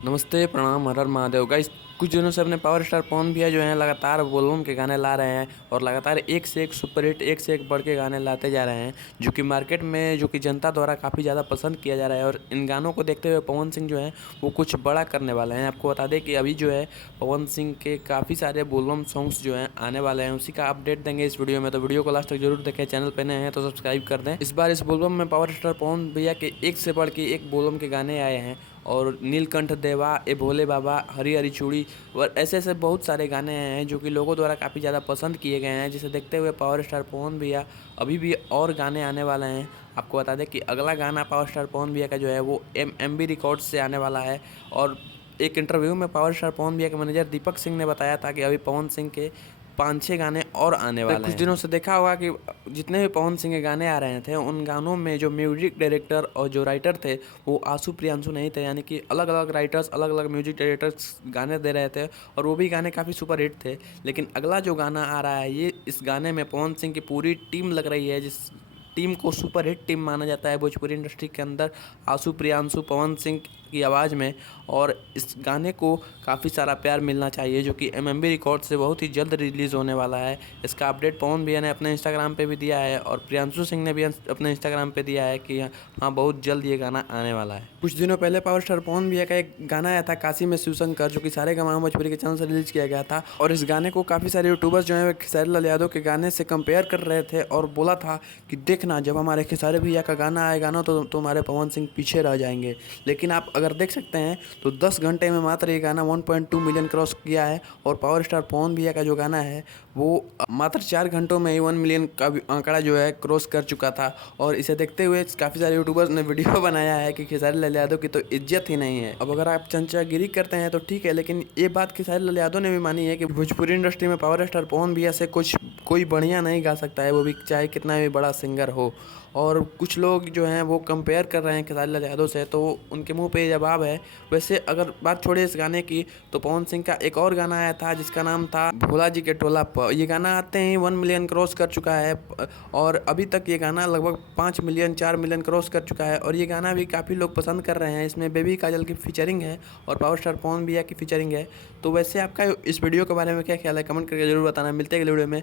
नमस्ते, प्रणाम, हर हर महादेव। गाइस, कुछ दिनों से अपने पावर स्टार पवन भैया जो हैं लगातार वॉल्यूम के गाने ला रहे हैं और लगातार एक से एक सुपर हिट, एक से एक बढ़ के गाने लाते जा रहे हैं, जो कि मार्केट में जो कि जनता द्वारा काफ़ी ज़्यादा पसंद किया जा रहा है। और इन गानों को देखते हुए पवन सिंह जो हैं वो कुछ बड़ा करने वाले हैं। आपको बता दें कि अभी जो है पवन सिंह के काफ़ी सारे वॉल्यूम सॉन्ग्स जो हैं आने वाले हैं, उसी का अपडेट देंगे इस वीडियो में। तो वीडियो को लास्ट तक जरूर देखें। चैनल पर नए हैं तो सब्सक्राइब कर दें। इस बार इस वॉल्यूम में पावर स्टार पवन भैया के एक से बढ़ के एक वॉल्यूम के गाने आए हैं और नीलकंठ देवा, ए भोले बाबा, हरी हरी चूड़ी और ऐसे ऐसे बहुत सारे गाने हैं जो कि लोगों द्वारा काफ़ी ज़्यादा पसंद किए गए हैं, जिसे देखते हुए पावर स्टार पवन भैया अभी भी और गाने आने वाले हैं। आपको बता दें कि अगला गाना पावर स्टार पवन भैया का जो है वो MB रिकॉर्ड्स से आने वाला है। और एक इंटरव्यू में पावर स्टार पवन भैया के मैनेजर दीपक सिंह ने बताया था कि अभी पवन सिंह के 5-6 गाने और आने वाले हैं। कुछ दिनों से देखा होगा कि जितने भी पवन सिंह के गाने आ रहे थे उन गानों में जो म्यूजिक डायरेक्टर और जो राइटर थे वो आशु प्रियांशु नहीं थे, यानी कि अलग अलग राइटर्स, अलग अलग म्यूजिक डायरेक्टर्स गाने दे रहे थे और वो भी गाने काफ़ी सुपर हिट थे। लेकिन अगला जो गाना आ रहा है, ये इस गाने में पवन सिंह की पूरी टीम लग रही है, जिस टीम को सुपर हिट टीम माना जाता है भोजपुरी इंडस्ट्री के अंदर, आशु प्रियांशु, पवन सिंह की आवाज़ में। और इस गाने को काफ़ी सारा प्यार मिलना चाहिए, जो कि MB रिकॉर्ड से बहुत ही जल्द रिलीज़ होने वाला है। इसका अपडेट पवन भैया ने अपने इंस्टाग्राम पे भी दिया है और प्रियांशु सिंह ने भी अपने इंस्टाग्राम पे दिया है कि हाँ, बहुत जल्द ये गाना आने वाला है। कुछ दिनों पहले पावर स्टार पवन भैया का एक गाना आया था काशी में शिवशंकर, जो कि सारेगामा भोजपुरी के चैनल से रिलीज किया गया था। और इस गाने को काफ़ी सारे यूट्यूबर्स जो है खेसारी लाल यादव के गाने से कंपेयर कर रहे थे और बोला था कि देखना, जब हमारे खेसारी भैया का गाना आएगा ना तो तुम्हारे पवन सिंह पीछे रह जाएंगे। लेकिन आप अगर देख सकते हैं तो 10 घंटे में मात्र ये गाना 1.2 मिलियन क्रॉस किया है और पावर स्टार पवन भैया का जो गाना है वो मात्र 4 घंटों में ही 1 मिलियन का आंकड़ा जो है क्रॉस कर चुका था। और इसे देखते हुए काफ़ी सारे यूट्यूबर्स ने वीडियो बनाया है कि खेसारी लाल यादव की तो इज्जत ही नहीं है। अब अगर आप चंचागिरी करते हैं तो ठीक है, लेकिन ये बात खेसारी लाल यादव ने भी मानी है कि भोजपुरी इंडस्ट्री में पावर स्टार पवन भैया से कोई बढ़िया नहीं गा सकता है, वो भी चाहे कितना भी बड़ा सिंगर हो। और कुछ लोग जो हैं वो कंपेयर कर रहे हैं खेसारी लाल यादव से, तो उनके मुंह पे जवाब है। वैसे अगर बात छोड़िए इस गाने की, तो पवन सिंह का एक और गाना आया था जिसका नाम था भोला जी के टोला पर। ये गाना आते ही 1 मिलियन क्रॉस कर चुका है और अभी तक ये गाना लगभग 5 मिलियन 4 मिलियन क्रॉस कर चुका है। और ये गाना भी काफ़ी लोग पसंद कर रहे हैं। इसमें बेबी काजल की फीचरिंग है और पावर स्टार पवन भैया की फीचरिंग है। तो वैसे आपका इस वीडियो के बारे में क्या ख्याल है, कमेंट करके जरूर बताना। मिलते हैं अगले वीडियो में।